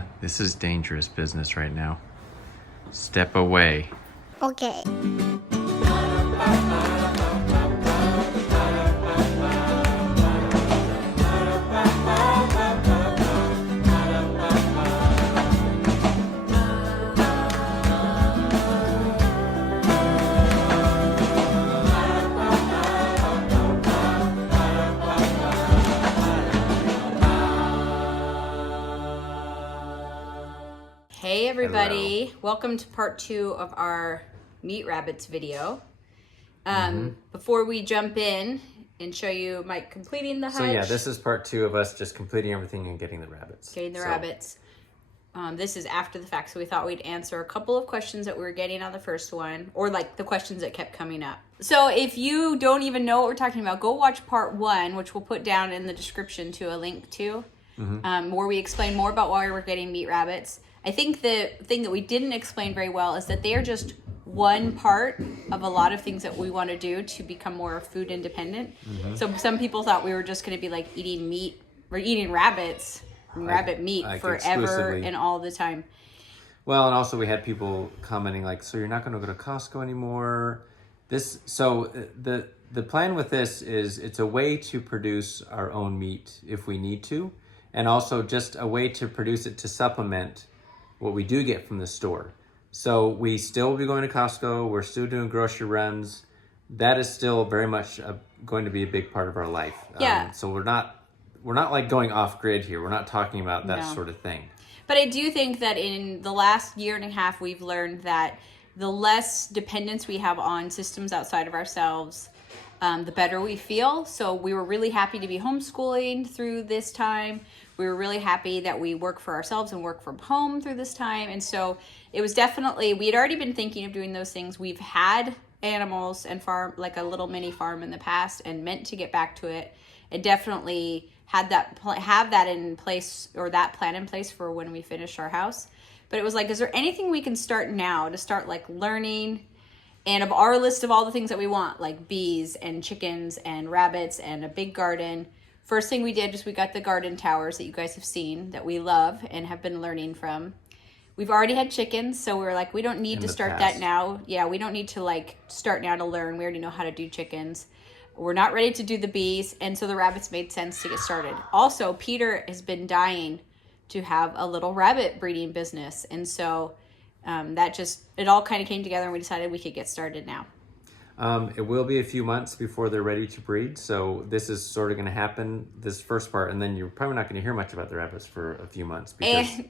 Hannah, this is dangerous business right now. Step away. Okay. Hey everybody, welcome to part 2 of our Meat Rabbits video. Before we jump in and show you Mike completing the hutch. So yeah, this is part 2 of us just completing everything and getting the rabbits. Rabbits. This is after the fact, so we thought we'd answer a couple of questions that we were getting on the first one, or like the questions that kept coming up. So if you don't even know what we're talking about, go watch part 1, which we'll put down in the description to a link to, where we explain more about why we're getting meat rabbits. I think the thing that we didn't explain very well is that they are just one part of a lot of things that we want to do to become more food independent. So some people thought we were just going to be like eating meat or eating rabbit meat forever and all the time. Well, and also we had people commenting like, so you're not going to go to Costco anymore. The plan with this is it's a way to produce our own meat if we need to, and also just a way to produce it to supplement what we do get from the store. So we still will be going to Costco. We're still doing grocery runs. That is still very much going to be a big part of our life. Yeah. So we're not like going off grid here. We're not talking about that sort of thing. But I do think that in the last year and a half, we've learned that the less dependence we have on systems outside of ourselves, the better we feel. So we were really happy to be homeschooling through this time. We were really happy that we work for ourselves and work from home through this time. And so it was definitely, we had already been thinking of doing those things. We've had animals and farm, like a little mini farm in the past, and meant to get back to it. And definitely had have that in place, or that plan in place for when we finish our house. But it was like, is there anything we can start now to start like learning? And of our list of all the things that we want, like bees and chickens and rabbits and a big garden, first thing we did was we got the garden towers that you guys have seen that we love and have been learning from. We've already had chickens, so we were like, we don't need to start that now. Yeah, we don't need to like start now to learn. We already know how to do chickens. We're not ready to do the bees, and so the rabbits made sense to get started. Also, Peter has been dying to have a little rabbit breeding business, and so it all kind of came together, and we decided we could get started now. It will be a few months before they're ready to breed, so this is sort of going to happen, this first part, and then you're probably not going to hear much about the rabbits for a few months. Because,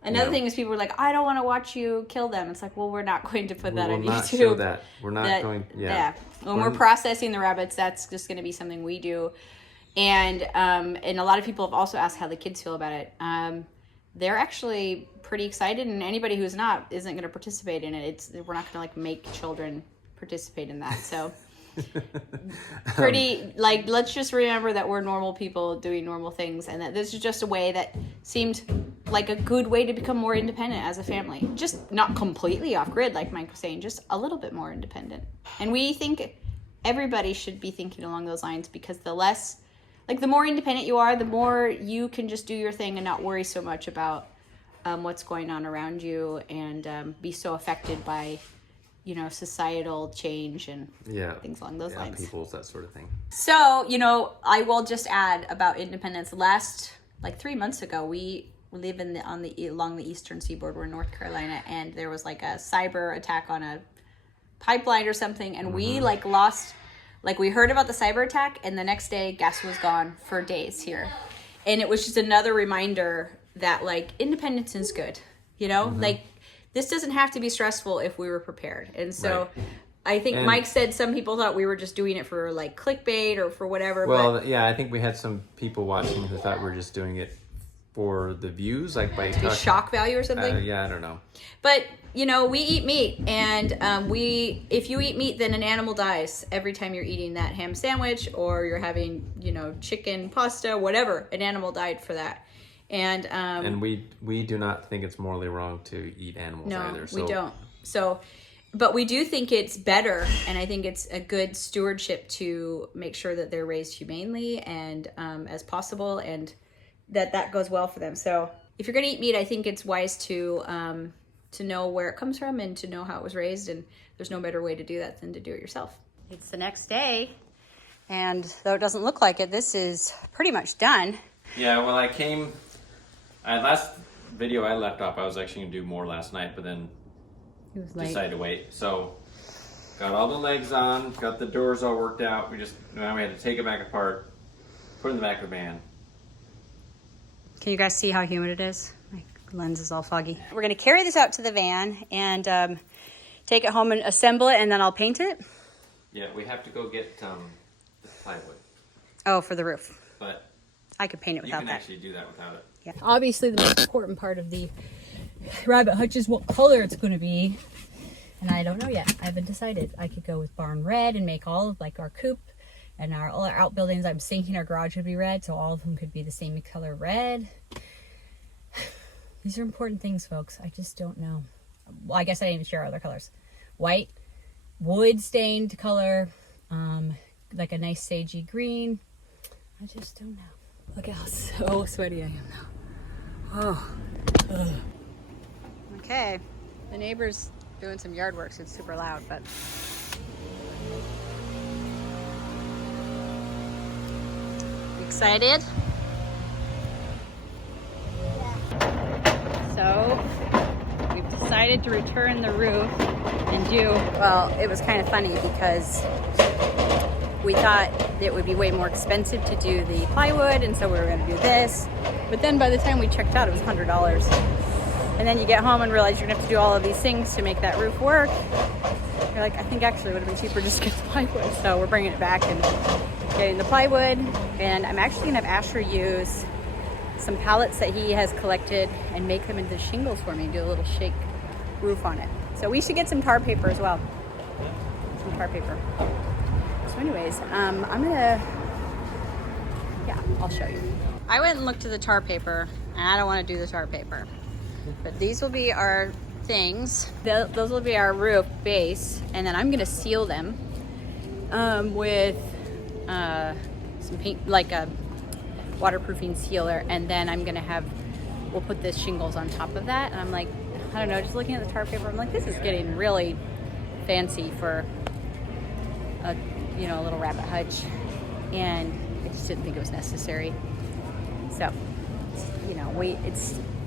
Another thing is people were like, I don't want to watch you kill them. It's like, well, we're not going to put that on YouTube. We will not show that. We're not going, When we're processing the rabbits, that's just going to be something we do. And a lot of people have also asked how the kids feel about it. They're actually pretty excited, and anybody who's not isn't going to participate in it. We're not going to like make children participate in that. So let's just remember that we're normal people doing normal things, and that this is just a way that seemed like a good way to become more independent as a family. Just not completely off grid, like Mike was saying, just a little bit more independent. And we think everybody should be thinking along those lines, because the more independent you are, the more you can just do your thing and not worry so much about what's going on around you, and be so affected by societal change and things along those lines. Peoples, that sort of thing. So, I will just add about independence. 3 months ago, we live along the eastern seaboard. We're in North Carolina, and there was like a cyber attack on a pipeline or something, and we lost. We heard about the cyber attack, and the next day gas was gone for days here. And it was just another reminder that independence is good, this doesn't have to be stressful if we were prepared. And so I think Mike said some people thought we were just doing it for clickbait or for whatever. Well, I think we had some people watching who thought we were just doing it for the views, by shock value or something. I don't know. But we eat meat, and if you eat meat, then an animal dies every time you're eating that ham sandwich, or you're having chicken pasta, whatever. An animal died for that. And we do not think it's morally wrong to eat animals either. No, we don't. So, but we do think it's better, and I think it's a good stewardship to make sure that they're raised humanely and as possible, and that goes well for them. So if you're gonna eat meat, I think it's wise to know where it comes from and to know how it was raised, and there's no better way to do that than to do it yourself. It's the next day, and though it doesn't look like it, this is pretty much done. Yeah, well, last video I left off, I was actually gonna do more last night, but then decided to wait. So got all the legs on, got the doors all worked out. Now we had to take it back apart, put it in the back of the van. Can you guys see how humid it is? My lens is all foggy. We're gonna carry this out to the van and take it home and assemble it, and then I'll paint it. Yeah, we have to go get the plywood. Oh, for the roof. But I could paint it without that. You can actually do that without it. Yeah. Obviously, the most important part of the rabbit hutch is what color it's going to be. And I don't know yet. I haven't decided. I could go with barn red and make all of like our coop and all our outbuildings. I'm thinking our garage would be red, so all of them could be the same color red. These are important things, folks. I just don't know. Well, I guess I didn't even share other colors. White, wood stained color, like a nice sagey green. I just don't know. Look how so sweaty I am now. Oh. Ugh. Okay, the neighbor's doing some yard work, so it's super loud, but. Excited? Yeah. So, we've decided to return the roof and well, it was kind of funny because we thought it would be way more expensive to do the plywood, and so we were going to do this. But then by the time we checked out, it was $100. And then you get home and realize you're going to have to do all of these things to make that roof work. You're like, I think actually it would have been cheaper just to get the plywood. So we're bringing it back and getting the plywood. And I'm actually going to have Asher use some pallets that he has collected and make them into shingles for me and do a little shake roof on it. So we should get some tar paper as well. Some tar paper. So anyways, I'll show you. I went and looked at the tar paper, and I don't want to do the tar paper. But these will be our things. Those will be our roof base, and then I'm going to seal them with some paint, like a waterproofing sealer, and then we'll put this shingles on top of that. And I'm like, I don't know, just looking at the tar paper, I'm like, this is getting really fancy for a little rabbit hutch, and I just didn't think it was necessary. So,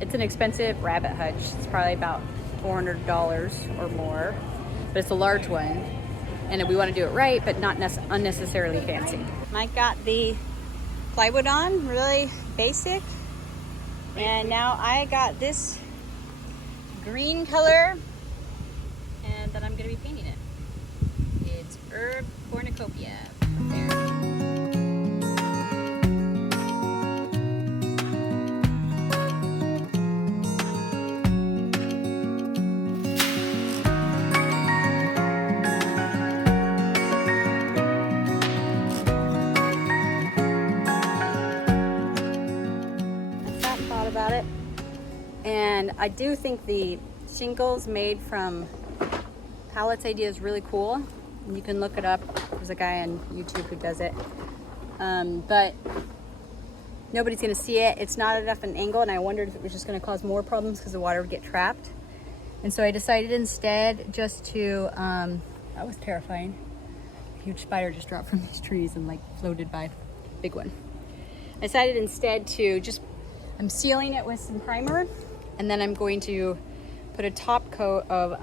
it's an expensive rabbit hutch. It's probably about $400 or more, but it's a large one, and we want to do it right, but not unnecessarily fancy. Mike got the plywood on, really basic, and now I got this green color, and then I'm going to be painting it. It's Herb Cornucopia. There. About it, and I do think the shingles made from pallets idea is really cool, and you can look it up. There's a guy on YouTube who does it, but nobody's gonna see it. It's not enough an angle, and I wondered if it was just gonna cause more problems because the water would get trapped. And so I decided instead just to that was terrifying. A huge spider just dropped from these trees and like floated by. Big one. I decided instead to I'm sealing it with some primer, and then I'm going to put a top coat of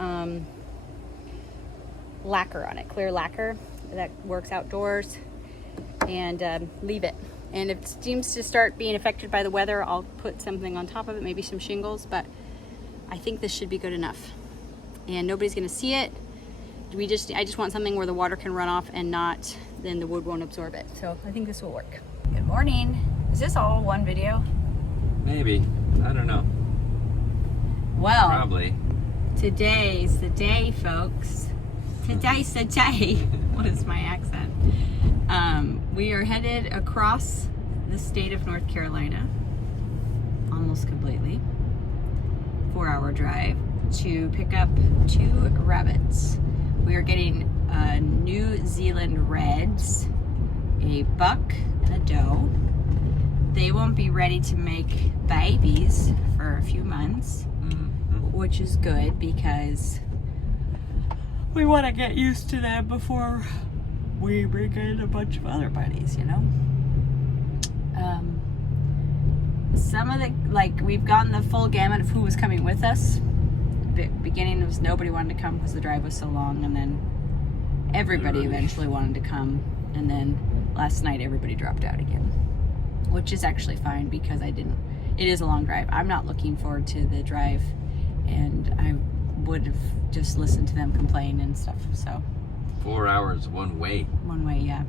lacquer on it, clear lacquer that works outdoors, and leave it. And if it seems to start being affected by the weather, I'll put something on top of it, maybe some shingles, but I think this should be good enough. And nobody's gonna see it. I just want something where the water can run off and then the wood won't absorb it. So I think this will work. Good morning. Is this all one video? Maybe. I don't know. Well, probably. Today's the day, folks. Today's the day. What is my accent? We are headed across the state of North Carolina, almost completely, 4-hour drive, to pick up 2 rabbits. We are getting New Zealand Reds, a buck and a doe. they won't be ready to make babies for a few months, which is good because we want to get used to them before we bring in a bunch of other buddies, you know? Some of the, like, we've gotten the full gamut of who was coming with us. Beginning was nobody wanted to come because the drive was so long, and then everybody eventually wanted to come, and then last night everybody dropped out again, which is actually fine because it is a long drive. I'm not looking forward to the drive, and I would have just listened to them complain and stuff. So 4 hours one way. one way, yeah.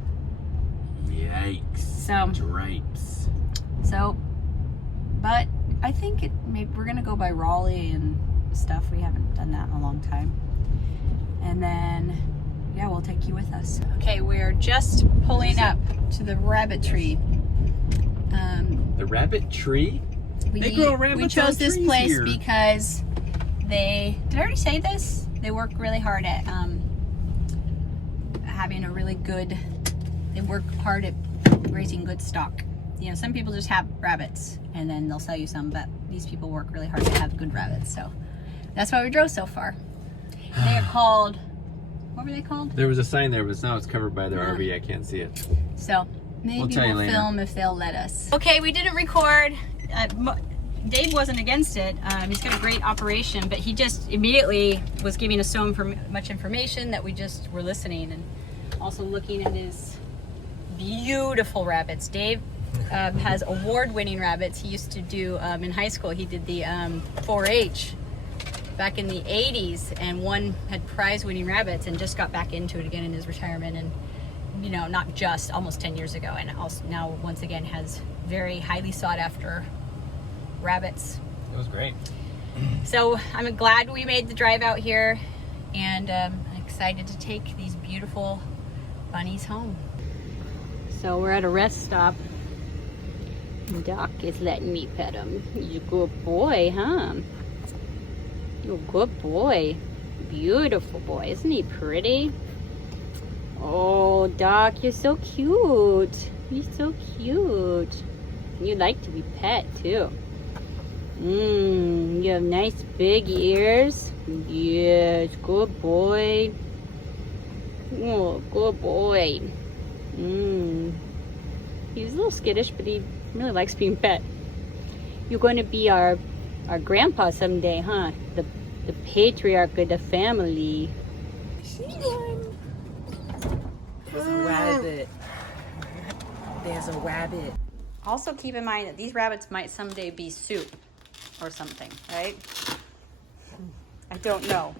Yikes. Drapes. So but I think maybe we're gonna go by Raleigh and stuff. We haven't done that in a long time. And then yeah, we'll take you with us. Okay, we're just pulling up to the rabbit tree. The rabbit tree? They grow rabbits. We chose this place here because did I already say this? They work really hard at having a really good, they work hard at raising good stock. You know, some people just have rabbits and then they'll sell you some, but these people work really hard to have good rabbits. So that's why we drove so far. And they are called, what were they called? There was a sign there, but now it's covered by their RV. I can't see it. So maybe we'll film if they'll let us. Okay, we didn't record. Dave wasn't against it. He's got a great operation, but he just immediately was giving us so much information that we just were listening and also looking at his beautiful rabbits. Dave has award-winning rabbits. He used to do, in high school, he did the 4-H back in the 80s, and had prize-winning rabbits and just got back into it again in his retirement, and you know, not just almost 10 years ago, and also now once again has very highly sought-after rabbits. It was great. So I'm glad we made the drive out here, and I'm excited to take these beautiful bunnies home. So we're at a rest stop. Doc is letting me pet him. He's a good boy, huh? You're a good boy. Beautiful boy. Isn't he pretty? Oh, Doc, you're so cute. You're so cute. You like to be pet, too. You have nice big ears. Yes, good boy. Oh, good boy. He's a little skittish, but he really likes being pet. You're going to be our grandpa someday, huh? The patriarch of the family. There's a rabbit. There's a rabbit. Also keep in mind that these rabbits might someday be soup or something, right? I don't know.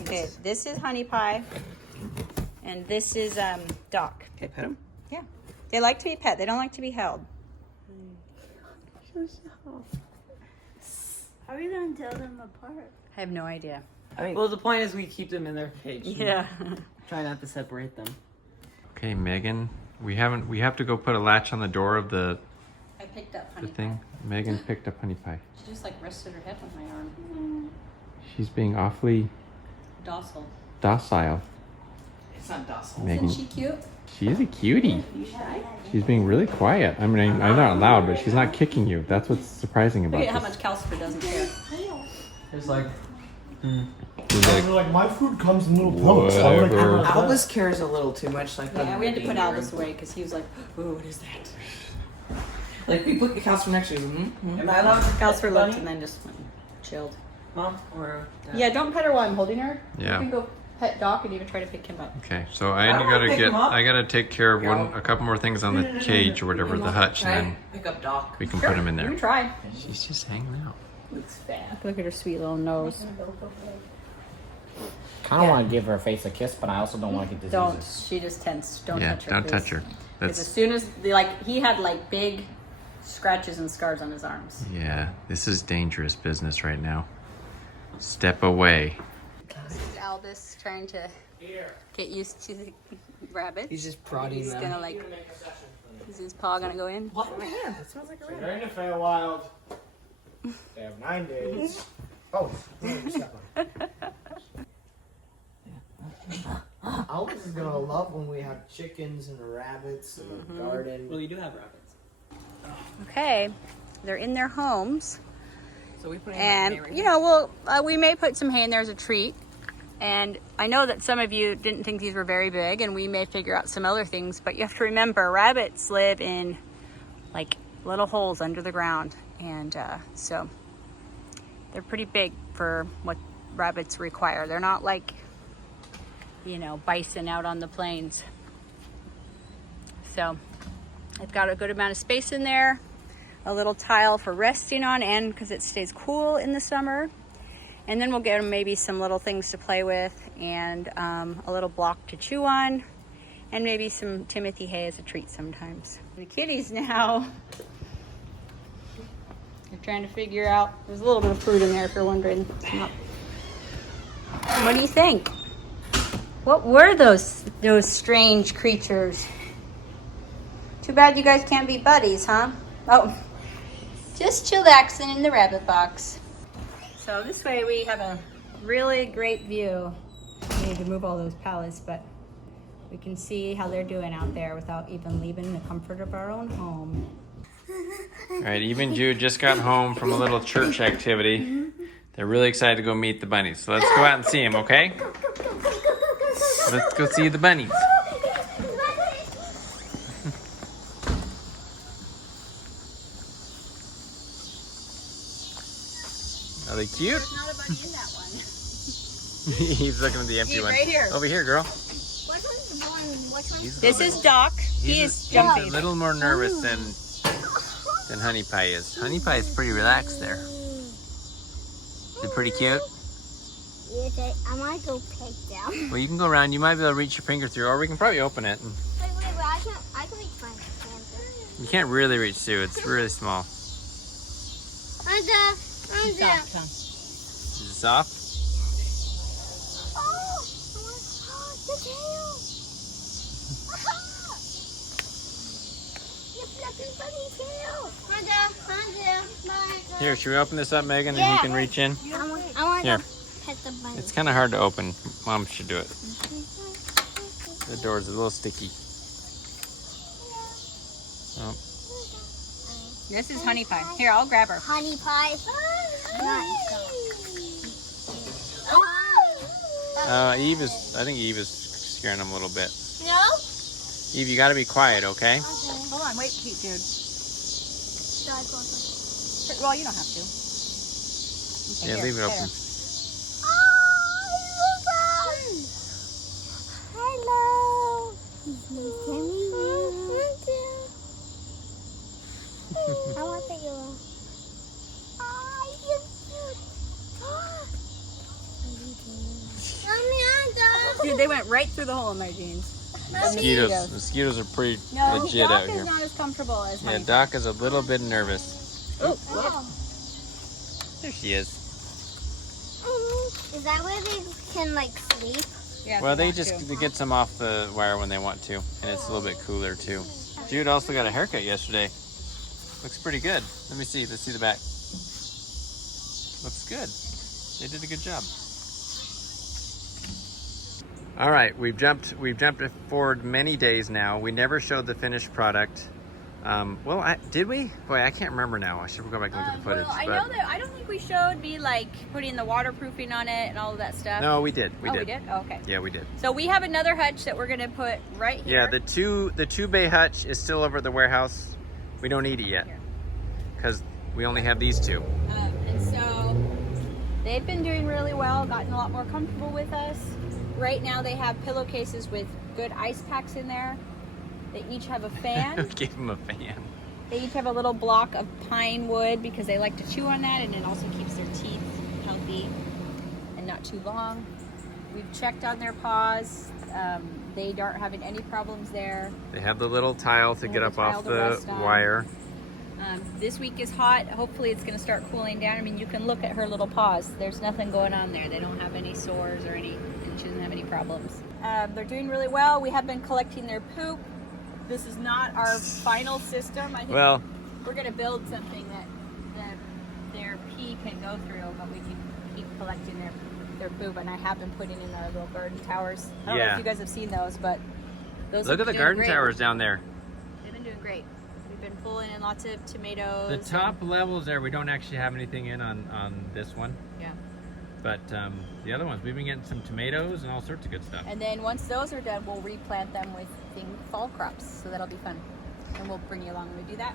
Okay, this is Honey Pie, and this is Doc. Okay, pet him. Yeah, they like to be pet. They don't like to be held. How are we going to tell them apart? I have no idea. I mean, well, the point is we keep them in their cage. Yeah. Try not to separate them. Okay, Megan, we have to go put a latch on the door of the I picked up Honey thing. Pie. Megan picked up Honey Pie. She just like rested her head on my arm. She's being awfully Docile. docile. It's not docile. Megan. Isn't she cute? She is a cutie. She's being really quiet. I mean, I'm not loud, but she's not kicking you. That's what's surprising about Look at how this. much Calcifer doesn't care. It's like, She's like, Like my food comes in little pellets. I would Whatever. like, Albus cares a little too much. Like, Yeah, we had to put Albus away because he was like, "Ooh, what is that?" Like, we put the cows from next year. Am I allowed to Calcifer looked and then just went, chilled. Mom or Dad? Yeah, don't pet her while I'm holding her. Yeah. You can go pet Doc and even try to pick him up. okay, so I don't wanna pick him up. I gotta take care of a couple more things on the cage or whatever, the hutch, Try and then pick up Doc. we can put him in You there. can try. She's just hanging out. Looks fat. Look at her sweet little nose. kind of want to give her face a kiss, but I also don't want to get Don't. diseases. She just tense. Don't Yeah, touch her. don't touch her. Because as That's soon as he had like big scratches and scars on his arms. yeah. This is dangerous business right now. Step away. This is Albus trying to get used to the rabbits. He's just prodding He's them. gonna like. Is his paw gonna go in? What? Man, that smells like a rabbit. They're in the Feywild. They have 9 days. Oh, step on it. Albus is gonna love when we have chickens and rabbits and a garden. Well, you do have rabbits. Okay, they're in their homes. So we put And, we may put some hay in there as a treat. And I know that some of you didn't think these were very big, and we may figure out some other things, but you have to remember, rabbits live in like little holes under the ground. And so they're pretty big for what rabbits require. They're not like, bison out on the plains. So I've got a good amount of space in there, a little tile for resting on, and because it stays cool in the summer. And then we'll get them maybe some little things to play with, and a little block to chew on, and maybe some Timothy hay as a treat sometimes. The kitties now, they're trying to figure out, there's a little bit of food in there if you're wondering. What do you think? What were those strange creatures? Too bad you guys can't be buddies, huh? Oh, just chillaxing in the rabbit box. So this way we have a really great view. We need to move all those pallets, but we can see how they're doing out there without even leaving the comfort of our own home. All right, Eve and Jude just got home from a little church activity. They're really excited to go meet the bunnies. So let's go out and see them, okay? Let's go see the bunnies. Are they cute? There's not a bunny in that one. He's looking at the empty one. Right here. Over here, girl. Which one's the one? Which one's This is Doc. He is jumpy. a little more nervous than Honey Pie is. Honey Pie is pretty relaxed there. Is it pretty cute? I might go pick them. Well, you can go around. You might be able to reach your finger through, or we can probably open it. Wait, I can reach my hand. You can't really reach through. It's really small. I'm there. Is it soft? Oh, the tail. The fluffy bunny tail. Here, should we open this up, Megan, and you can reach in? I want Here. to pet the bunny. It's kind of hard to open. Mom should do it. The door's a little sticky. Oh. This is Honey Pie. Here, I'll grab her. Honey pie. I think Eve is scaring them a little bit. No? Eve, you gotta be quiet, okay? Hold on, wait, Jude. Should I close it? Well, you don't have to. Okay, Yeah, here, leave it there. open. Hello. Nice to meet you. I want the yellow. Dude, they went right through the hole in my jeans. Mosquitoes are pretty legit Doc out is here. not as comfortable as Yeah, Honey Pie. Doc is a little bit nervous. Oh, There she is. Is that where they can like sleep? yeah, Well, they want just to. get some off the wire when they want to, and it's a little bit cooler too. Jude also got a haircut yesterday. Looks pretty good. Let me see. Let's see the back. Looks good. They did a good job. All right, we've jumped forward many days now. We never showed the finished product. Did we? Boy, I can't remember now. I should go back and look at the footage. Well, I know that I don't think we showed me like putting the waterproofing on it and all of that stuff. No, we did. We Oh, did. we did? Oh, okay. Yeah, we did. So we have another hutch that we're gonna put right here. Yeah, the two bay hutch is still over at the warehouse. We don't need it yet because we only have these two. And so they've been doing really well, gotten a lot more comfortable with us. Right now they have pillowcases with good ice packs in there. They each have a fan. Give them a fan. They each have a little block of pine wood because they like to chew on that, and it also keeps their teeth healthy and not too long. We've checked on their paws. They aren't having any problems there. They have the little tile to They get have up the tile off to the rest on. wire. This week is hot. Hopefully it's going to start cooling down. I mean, you can look at her little paws. There's nothing going on there. They don't have any sores or any, and she doesn't have any problems. They're doing really well. We have been collecting their poop. This is not our final system. I think Well, we're going to build something that their pee can go through, but we can keep collecting their their poop, and I have been putting in our little garden towers. I don't know Yeah. if you guys have seen those, but those Look have at the been garden doing great. towers down there. They've been doing great. We've been pulling in lots of tomatoes. The top levels there, we don't actually have anything in on this one. Yeah. But the other ones, we've been getting some tomatoes and all sorts of good stuff. And then once those are done, we'll replant them with fall crops. So that'll be fun. And we'll bring you along when we do that.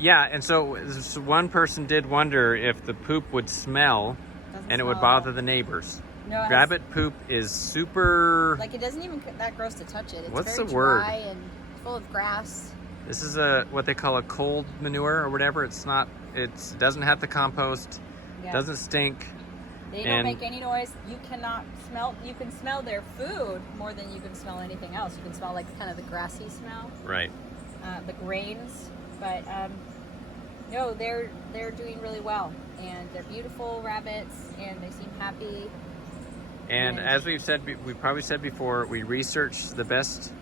Yeah, and so one person did wonder if the poop would smell Doesn't and it would smell at all. bother the neighbors. No, it has- Rabbit poop is super... Like, it doesn't even that gross to touch it. It's What's very the word? dry and full of grass. This is what they call a cold manure or whatever. It doesn't have the compost, Yeah. doesn't stink. They and- don't make any noise. You can smell their food more than you can smell anything else. You can smell like kind of the grassy smell, Right. the grains. But no, they're doing really well, and they're beautiful rabbits, and they seem happy. And And- as we probably said before, we researched the best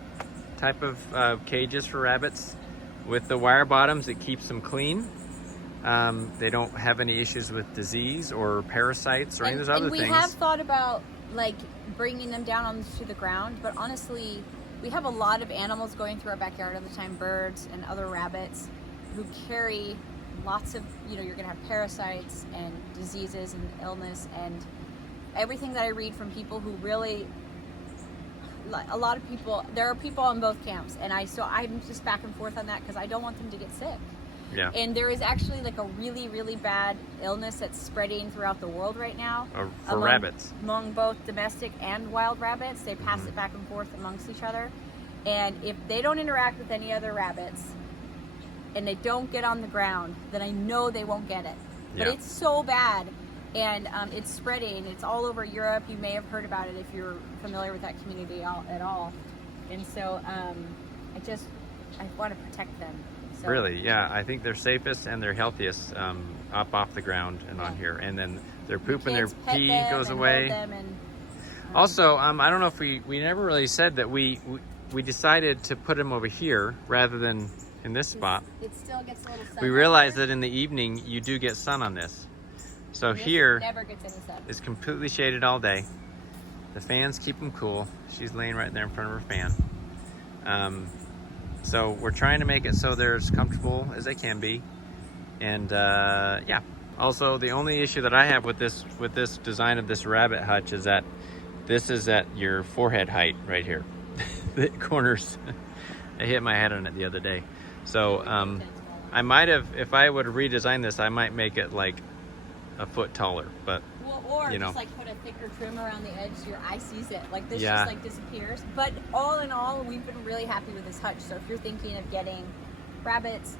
type of cages for rabbits with the wire bottoms. It keeps them clean. They don't have any issues with disease or parasites or any of those other and we things. have thought about like bringing them down onto the ground, but honestly, we have a lot of animals going through our backyard all the time, birds and other rabbits who carry lots of, you're gonna have parasites and diseases and illness, and everything that I read from people who really, a lot of people, there are people on both camps, and I'm just back and forth on that because I don't want them to get sick. Yeah. And there is actually like a really, really bad illness that's spreading throughout the world right now. For rabbits. Among both domestic and wild rabbits. They pass it back and forth amongst each other. And if they don't interact with any other rabbits and they don't get on the ground, then I know they won't get it. But Yeah. it's so bad. And it's spreading. It's all over Europe. You may have heard about it if you're familiar with that community at all. And so I want to protect them. So, Really, yeah. I think they're safest and they're healthiest up off the ground and on here. And then their poop and their kids pet pee them goes and away. hold them and, Also, I don't know if we never really said that we decided to put them over here rather than in this spot. it still gets a little sun. We realized that in the evening you do get sun on this. So This here never gets any sun. is completely shaded all day. The fans keep them cool. She's laying right there in front of her fan. So we're trying to make it so they're as comfortable as they can be. And yeah. Also, the only issue that I have with this design of this rabbit hutch is that this is at your forehead height right here. The corners. I hit my head on it the other day. So I might have, if I would redesign this, I might make it like a foot taller. But Or you know. just like put a thicker trim around the edge so your eye sees it. Like this Yeah. just like disappears. But all in all, we've been really happy with this hutch. So if you're thinking of getting rabbits,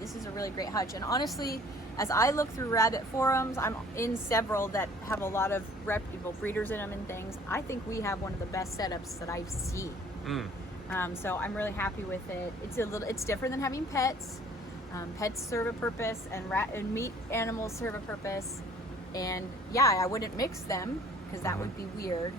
this is a really great hutch. And honestly, as I look through rabbit forums, I'm in several that have a lot of reputable breeders in them and things. I think we have one of the best setups that I've seen. So I'm really happy with it. It's different than having pets. Pets serve a purpose, and meat animals serve a purpose. And yeah, I wouldn't mix them because that would be weird.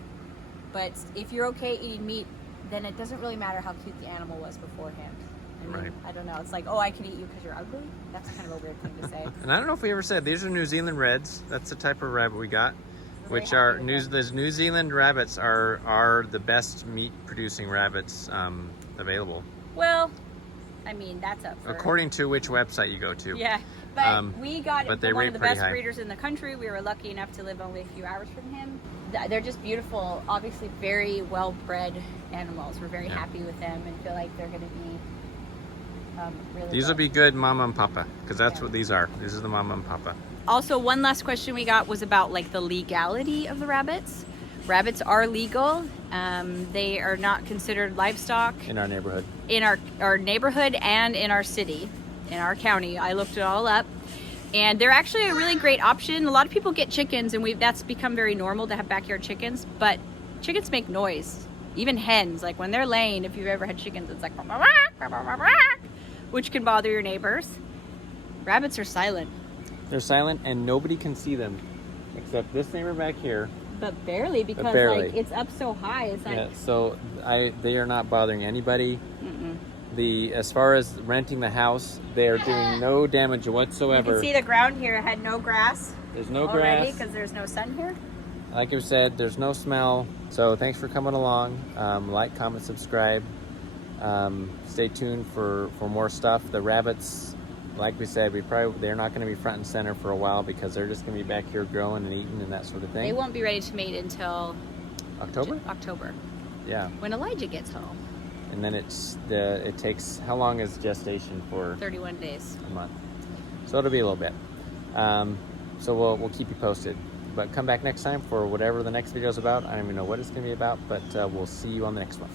But if you're okay eating meat, then it doesn't really matter how cute the animal was beforehand. I mean, Right. I don't know. It's like, oh, I can eat you because you're ugly. That's kind of a weird thing to say. And I don't know if we ever said, these are New Zealand Reds. That's the type of rabbit we got. We're Which very are happy with those New Zealand rabbits are the best meat producing rabbits available, Well, I mean, that's up for according to which website you go to. Yeah, but we got but it they from one rate of the pretty best high. breeders in the country. We were lucky enough to live only a few hours from him. They're just beautiful, obviously very well-bred animals. We're very Yeah. happy with them and feel like they're going to be really These will good. be good mama and papa, because that's Yeah. what these are. These are the mama and papa. Also, one last question we got was about like the legality of the rabbits. Rabbits are legal. They are not considered livestock In our neighborhood. in our neighborhood and in our city, in our county. I looked it all up. And they're actually a really great option. A lot of people get chickens, and that's become very normal to have backyard chickens, but chickens make noise. Even hens, like when they're laying, if you've ever had chickens, it's like, which can bother your neighbors. Rabbits are silent. They're silent and nobody can see them, except this neighbor back here. But barely, because barely. like it's up so high. It's like, Yeah, so they are not bothering anybody. As far as renting the house, they are doing no damage you whatsoever. can see the ground here had no grass There's no already grass. because there's no sun here. like I said, there's no smell. So thanks for coming along. Like, comment, subscribe. Stay tuned for more stuff. The rabbits, like we said, they're not going to be front and center for a while because they're just going to be back here growing and eating and that sort of thing. They won't be ready to mate until October. Yeah. When Elijah gets home. And then it takes, how long is gestation for? 31 days. A month. So it'll be a little bit. So we'll keep you posted. But come back next time for whatever the next video is about. I don't even know what it's going to be about, but we'll see you on the next one.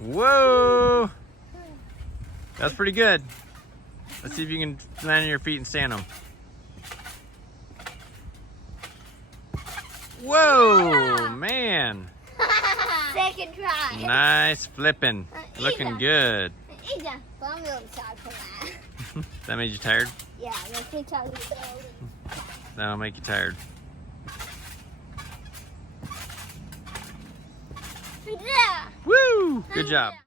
Whoa! That's pretty good. Let's see if you can land on your feet and stand them. Whoa, man. Second try. Nice flipping. Looking good. I'm really sorry for that. That made you tired? Yeah, let me tell you slowly. That'll make you tired. Yeah. Woo! Good job.